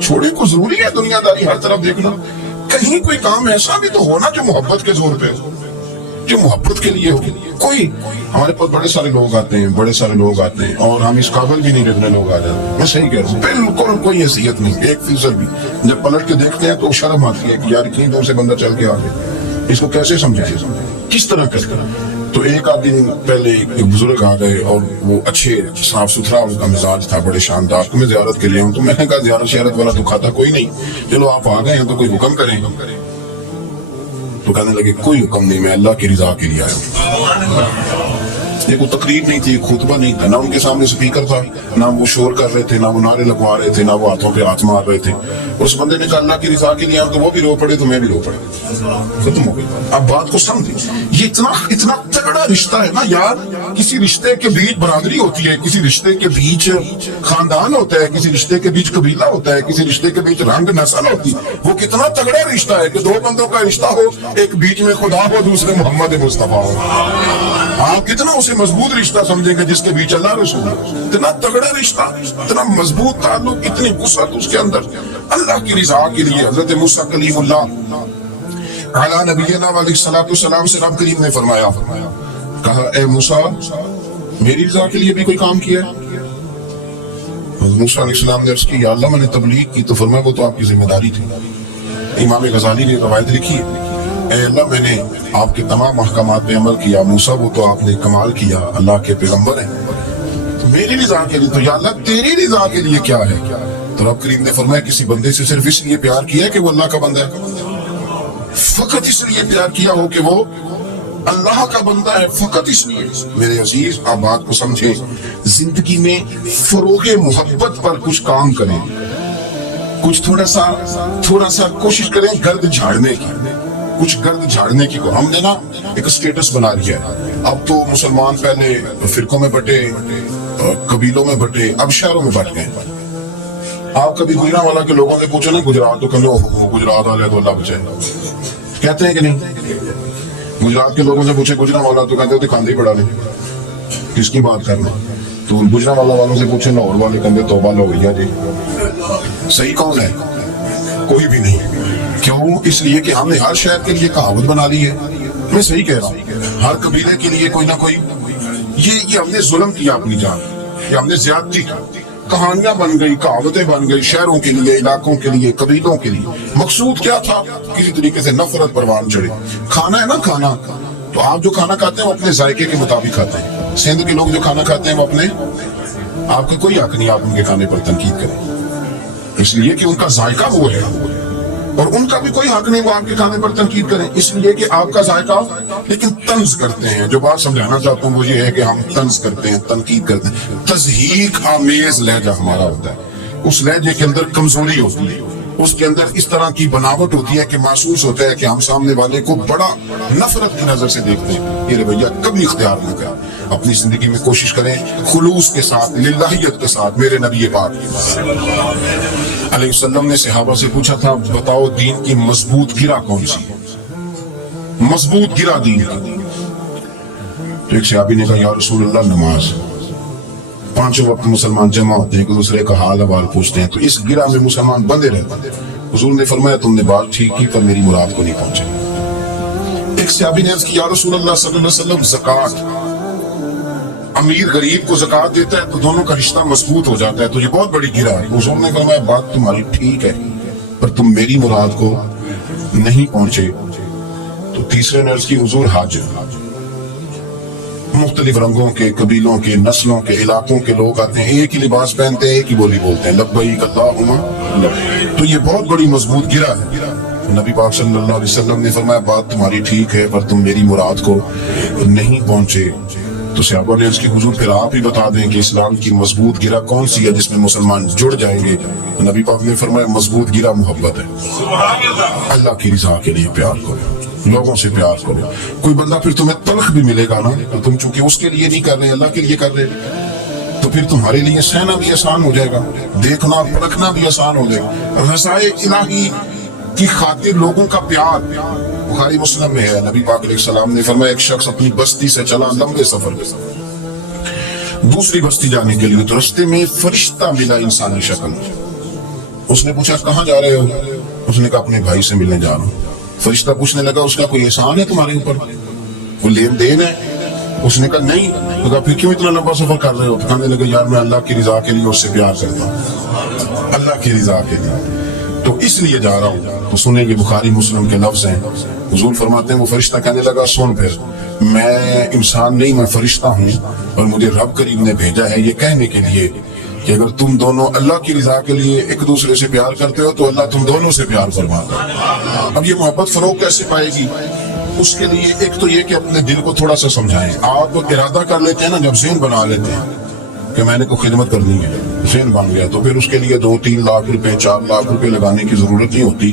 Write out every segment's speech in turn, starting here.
چھوڑے کو ضروری ہے دنیا داری ہر طرف دیکھنا؟ کہیں کوئی کام ایسا بھی تو ہونا جو محبت کے زور پہ، جو محبت کے لیے ہو. کوئی ہمارے پاس بڑے سارے لوگ آتے ہیں، بڑے سارے لوگ آتے ہیں اور ہم اس قابل بھی نہیں جتنے لوگ آ جاتے ہیں. میں صحیح کہہ رہا ہوں، بالکل کوئی حیثیت نہیں 1% بھی. جب پلٹ کے دیکھتے ہیں تو شرم آتی ہے کہ یار اتنی دور سے بندہ چل کے آ گیا، اس کو کیسے سمجھائے، کس طرح کرے. تو ایک آدمی پہلے ایک بزرگ آ گئے اور وہ اچھے صاف ستھرا ان کا مزاج تھا، بڑے شاندار. تو میں زیارت کے لیے ہوں، تو میں نے کہا زیارت شیارت والا تو کھاتا کوئی نہیں، چلو آپ آ گئے ہیں تو کوئی حکم کریں. تو کہنے لگے کوئی حکم نہیں، میں اللہ کی رضا کے لیے آیا ہوں. یہ کوئی تقریر نہیں تھی، خطبہ نہیں تھا، نہ ان کے سامنے سپیکر تھا، نہ وہ شور کر رہے تھے، نہ وہ نعرے لگوا رہے تھے، نہ وہ ہاتھوں پہ ہاتھ مار رہے تھے. اس بندے نے کہا اللہ کی رضا کے لیے آیا، تو وہ بھی رو پڑے تو میں بھی رو پڑے. ختم ہو گئی. اب بات کو سمجھیں، یہ اتنا تگڑا رشتہ ہے نا یار. کسی رشتے کے بیچ برادری ہوتی ہے، کسی رشتے کے بیچ خاندان ہوتا ہے، کسی رشتے کے بیچ قبیلہ ہوتا ہے، کسی رشتے کے بیچ رنگ نسل ہوتی ہے. وہ کتنا تگڑا رشتہ ہے کہ دو بندوں کا رشتہ ہو، ایک بیچ میں خدا ہو، دوسرے محمد مصطفیٰ ہو. آپ کتنا اسے مضبوط رشتہ سمجھیں گے جس کے بیچ اللہ رسول. اتنا تگڑا رشتہ، اتنا مضبوط تعلق، اتنی وسعت اس کے اندر. اللہ کی رضا کے لیے حضرت موسیٰ کلیم اللہ علی نبینا علیہ الصلوۃ والسلام سے رب کریم نے فرمایا، کہا اے موسیٰ میری رضا کے لیے بھی کوئی کام کیا ہے؟ حضرت موسیٰ علیہ السلام نے عرض کی یا اللہ میں نے تبلیغ کی. تو فرمایا وہ تو آپ کی ذمہ داری تھی. امام غزالی نے روایت لکھی، اے اللہ میں نے آپ کے تمام احکامات پہ عمل کیا، موسیٰ وہ تو آپ نے کمال کیا، اللہ کے پیغمبر ہیں. تو میری رضا کے لیے، تو یا اللہ تیری رضا کے لیے کیا ہے؟ تو رب کریم نے فرمایا کسی بندے سے صرف اس لیے پیار کیا کہ وہ اللہ کا بندہ ہے، فقط اس لیے پیار کیا ہو کہ وہ اللہ کا بندہ ہے، فقط اس لیے. میرے عزیز آپ بات کو سمجھیں، زندگی میں فروغ محبت پر کچھ کام کریں، کچھ تھوڑا سا کوشش کریں گرد جھاڑنے کی، کچھ گرد جھاڑنے کی. ہم نے نا ایک سٹیٹس بنا لیا ہے. اب تو مسلمان پہلے فرقوں میں بٹے، قبیلوں میں بٹے، اب شہروں میں بٹ گئے. آپ کبھی گجرانوالا کے لوگوں سے پوچھو نا گجرات تو کہو گجرات والے تو اللہ بچائے، کہتے ہیں کہ نہیں؟ گجرات کے لوگوں سے پوچھے گجرانوالا تو کہتے ہیں کاندھی پڑا نہیں، کس کی بات کرنا. تو گجرانوالا والوں سے پوچھے لاہور والے کہتے توبہ لو بھیا جی. صحیح کون ہے؟ کوئی بھی نہیں. کیوں؟ اس لیے کہ ہم نے ہر شہر کے لیے کہاوت بنا لی ہے. میں صحیح کہہ رہا ہوں، ہر قبیلے کے لیے کوئی نہ کوئی. یہ ہم نے ظلم کیا اپنی جان، یہ ہم نے زیادتی کی. کہانیاں بن گئی، کہاوتیں بن گئی، شہروں کے لیے، علاقوں کے لیے، قبیلوں کے لیے. مقصود کیا تھا؟ کسی طریقے سے نفرت پروان چڑھے. کھانا ہے نا، کھانا تو آپ جو کھانا کھاتے ہیں وہ اپنے ذائقے کے مطابق کھاتے ہیں. سندھ کے لوگ جو کھانا کھاتے ہیں وہ اپنے، آپ کا کوئی حق نہیں آپ ان کے کھانے پر تنقید کریں، اس لیے کہ ان کا ذائقہ وہ ہے، اور ان کا بھی کوئی حق نہیں وہ آپ کے کھانے پر تنقید کریں، اس لیے کہ آپ کا ذائقہ. لیکن طنز کرتے ہیں. جو بات سمجھانا چاہتا ہوں وہ یہ ہے کہ ہم طنز کرتے ہیں، تنقید کرتے ہیں. تضحیک آمیز لہجہ ہمارا ہوتا ہے، اس لہجے کے اندر کمزوری ہوتی ہے، اس کے اندر اس طرح کی بناوٹ ہوتی ہے کہ محسوس ہوتا ہے کہ ہم سامنے والے کو بڑا نفرت کی نظر سے دیکھتے ہیں. یہ رویہ کبھی اختیار نہ کریں. اپنی زندگی میں کوشش کریں خلوص کے ساتھ، للہیت کے ساتھ. میرے نبی پاک علیہ السلام نے صحابہ سے پوچھا تھا بتاؤ دین کی مضبوط گرہ کون سی ہے؟ مضبوط گرہ دین کی. تو ایک صحابی نے کہا یا رسول اللہ نماز. 5 وقت مسلمان جمع ہوتے ہیں، ایک دوسرے کا حال احوال پوچھتے ہیں، تو اس گرہ میں مسلمان بندے رہتے ہیں. حضور نے فرمایا تم نے بات ٹھیک کی پر میری مراد کو نہیں پہنچے. ایک صحابی نے عرض کی یا رسول اللہ صلی اللہ علیہ وسلم زکوٰۃ، امیر غریب کو زکوٰۃ دیتا ہے تو دونوں کا رشتہ مضبوط ہو جاتا ہے، تو یہ بہت بڑی گرہ ہے. حضور نے فرمایا بات تمہاری ٹھیک ہے پر تم میری مراد کو نہیں پہنچے. تو تیسرے نے عرض کی حضور حج، مختلف رنگوں کے، قبیلوں کے، نسلوں کے، علاقوں کے لوگ آتے ہیں، ایک ہی لباس پہنتے ہیں، ایک ہی بولی بولتے ہیں، لبیک اللہم لبیک. تو یہ بہت بڑی مضبوط گرہ ہے. نبی پاک صلی اللہ علیہ وسلم نے فرمایا بات تمہاری ٹھیک ہے پر تم میری مراد کو نہیں پہنچے. تو صحابہ نے اس کی حضور پھر آپ ہی بتا دیں کہ اسلام کی مضبوط گرہ کون سی ہے جس میں مسلمان جڑ جائیں گے. نبی پاک نے فرمایا مضبوط گرہ محبت ہے. اللہ کی رضا کے لیے پیار کرو، لوگوں سے پیار کرو. کوئی بندہ پھر تمہیں تلخ بھی ملے گا نا، تو تم چونکہ اس کے لیے نہیں کر رہے، اللہ کے لیے کر رہے، تو پھر تمہارے لیے سہنا بھی آسان ہو جائے گا، دیکھنا پرکھنا بھی آسان ہو جائے گا. رضائے الہی کی خاطر لوگوں کا پیار. بخاری مسلم میں ہے نبی پاک علیہ السلام نے فرمایا ایک شخص اپنی بستی سے چلا لمبے سفر پہ، دوسری بستی جانے کے لیے، تو رستے میں فرشتہ ملا انسانی شکل. اس نے پوچھا کہاں جا رہے ہو؟ اس نے کہا اپنے بھائی سے ملنے جا رہا ہوں۔ فرشتہ پوچھنے لگا اس کا کوئی احسان ہے تمہارے اوپر، کوئی لین دین ہے؟ اس نے کہا نہیں۔ تو کہا پھر کیوں اتنا لمبا سفر کر رہے ہو؟ کہنے لگے یار میں اللہ کی رضا کے لیے اس سے پیار کرتا ہوں، اللہ کی رضا کے لیے تو اس لیے جا رہا ہوں۔ تو سنیں، یہ بخاری مسلم کے لفظ ہیں۔ حضور فرماتے ہیں وہ فرشتہ کہنے لگا سن پھر، میں انسان نہیں میں فرشتہ ہوں، اور مجھے رب کریم نے بھیجا ہے یہ کہنے کے لیے کہ اگر تم دونوں اللہ کی رضا کے لیے ایک دوسرے سے پیار کرتے ہو تو اللہ تم دونوں سے پیار فرماتا ہے۔ اب یہ محبت فروغ کیسے پائے گی؟ اس کے لیے ایک تو یہ کہ اپنے دل کو تھوڑا سا سمجھائیں۔ آپ ارادہ کر لیتے ہیں نا، جب ذہن بنا لیتے ہیں کہ میں نے کوئی خدمت کرنی ہے، ذہن بن گیا، تو پھر اس کے لیے 2-3 لاکھ روپے 4 لاکھ روپے لگانے کی ضرورت نہیں ہوتی۔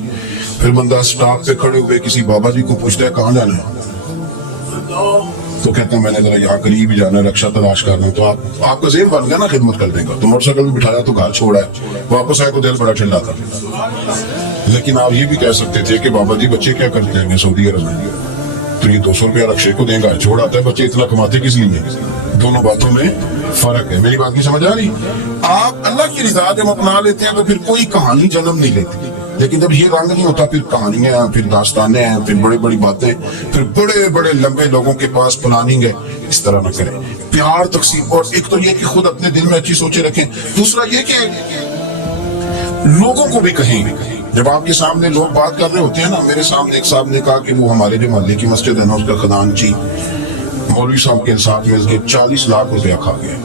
پھر بندہ سٹاپ پہ کھڑے ہوئے کسی بابا جی کو پوچھتا ہے کہاں جانا ہے، تو کہتے ہیں میں نے ذرا یہاں قریب ہی جانا ہے، رکشا تلاش کرنا ہے۔ تو آپ کا ذہن بن گیا نا خدمت کرنے کا، تو موٹر سائیکل بھی بٹھایا تو گھر چھوڑا ہے، واپس آئے تو دل بڑا ٹھنڈا تھا۔ لیکن آپ یہ بھی کہہ سکتے تھے کہ بابا جی بچے کیا کرتے ہیں سعودی عرب میں، تو یہ 200 روپیہ رکشے کو دیں گھر چھوڑ آتا ہے، بچے اتنا کماتے کس لیے؟ دونوں باتوں میں فرق ہے۔ میری بات کی سمجھ آ رہی؟ آپ اللہ کی رضا جب اپنا لیتے ہیں تو پھر کوئی کہانی جنم نہیں لیتی، لیکن جب یہ رنگ نہیں ہوتا پھر کہانیاں، پھر داستانیں ہیں، پھر بڑی بڑی باتیں، پھر بڑے بڑے لمبے لوگوں کے پاس پلاننگ ہے۔ اس طرح نہ کریں، پیار تقسیم۔ اور ایک تو یہ کہ خود اپنے دل میں اچھی سوچیں رکھیں، دوسرا یہ کہ لوگوں کو بھی کہیں۔ جب آپ کے سامنے لوگ بات کر رہے ہوتے ہیں نا، میرے سامنے ایک صاحب نے کہا کہ وہ ہمارے جو محلے کی مسجد ہے نا، اس کا خزانچی مولوی صاحب کے ساتھ مل کے 40 لاکھ روپیہ کھا گیا۔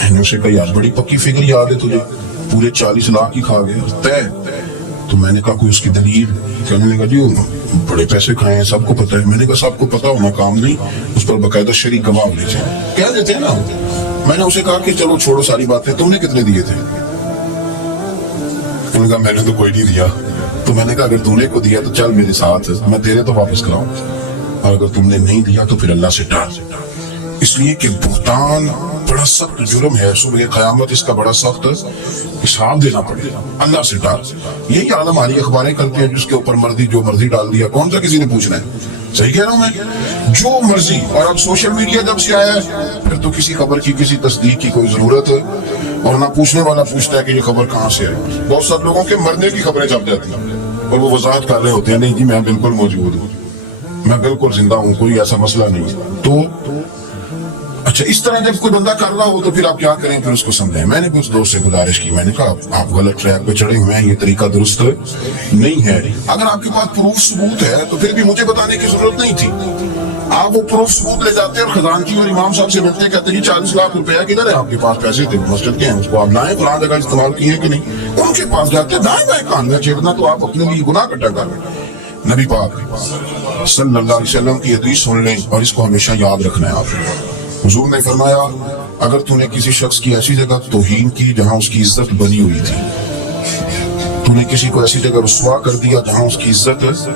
میں نے اسے کہا یار بڑی پکی فگر یاد ہے تجھے، پورے 40 لاکھ ہی کھا گیا طے۔ تو میں نے کہا کوئی اس کی دلیل؟ کہنے لگا جی بڑے پیسے کھائے ہیں، سب کو پتہ ہے۔ میں نے کہا سب کو پتہ ہونا کام نہیں، اس پر باقاعدہ شرعی گواہ ہونے چاہیے، کہہ دیتے ہیں نا۔ میں نے اسے کہا کہ چلو چھوڑو ساری باتیں، تم نے کتنے دیے تھے؟ انہوں نے کہا میں نے تو کوئی نہیں دیا۔ تو میں نے کہا اگر تم نے کو دیا تو چل میرے ساتھ، میں تیرے تو واپس کراؤں، اور اگر تم نے نہیں دیا تو پھر اللہ سے ڈر۔ اس لیے کہ بہتان بڑا سخت جرم ہے، صبح قیامت اس کا بڑا سخت حساب دینا پڑے گا۔ اللہ سے ڈر۔ یہی عالم ہماری اخباریں کرتے ہیں، جس کے اوپر مرضی جو مرضی ڈال دیا، کون سا کسی نے پوچھنا ہے؟ صحیح کہہ رہا ہوں میں؟ جو مرضی۔ اور اب سوشل میڈیا جب سے آیا ہے پھر تو کسی خبر کی کسی تصدیق کی کوئی ضرورت ہے، اور نہ پوچھنے والا پوچھتا ہے کہ یہ خبر کہاں سے آئی۔ بہت سارے لوگوں کے مرنے کی خبریں چھپ جاتی ہیں اور وہ وضاحت کر رہے ہوتے ہیں نہیں جی میں بالکل موجود ہوں، میں بالکل زندہ ہوں، کوئی ایسا مسئلہ نہیں۔ تو اچھا، اس طرح جب کوئی بندہ کر رہا ہو تو پھر آپ کیا کریں؟ پھر اس کو سمجھیں۔ میں نے کچھ دوست سے گزارش کی، میں نے کہا آپ غلط ٹریک پہ چڑھے ہوئے ہیں، یہ طریقہ درست نہیں ہے۔ اگر آپ کے پاس پروف ثبوت ہے تو پھر بھی مجھے بتانے کی ضرورت نہیں تھی۔ آپ وہ پروف ثبوت لے جاتے اور خزانچی اور امام صاحب سے ملتے، کہتے ہیں 40 لاکھ روپیہ کدھر ہے آپ کے پاس؟ پیسے تھے مسجد کے ہیں، اس کو آپ لائیں، قرآن جگہ استعمال کیے کہ نہیں؟ ان کے پاس جاتے دائیں بائیں کان میں چھیڑنا تو آپ اپنے لیے گناہ کٹا کر رہے ہیں۔ نبی پاک صلی اللہ علیہ وسلم کی حدیث سن لیں اور اس کو ہمیشہ یاد رکھنا ہے آپ۔ حضور نے فرمایا اگر تو نے کسی شخص کی ایسی جگہ توہین کی جہاں اس کی عزت بنی ہوئی تھی، تو نے کسی کو ایسی جگہ رسوا کر دیا جہاں اس کی عزت ہے،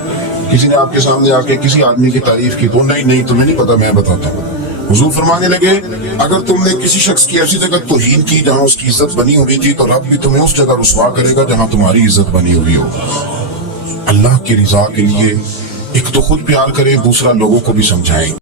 کسی نے آپ کے سامنے آ کے کسی آدمی کی تعریف کی تو نہیں تمہیں نہیں پتا، میں بتاتا ہوں۔ حضور فرمانے لگے اگر تم نے کسی شخص کی ایسی جگہ توہین کی جہاں اس کی عزت بنی ہوئی تھی تو رب بھی تمہیں اس جگہ رسوا کرے گا جہاں تمہاری عزت بنی ہوئی ہو۔ اللہ کی رضا کے لیے ایک تو خود پیار کریں، دوسرا لوگوں کو بھی سمجھائیں۔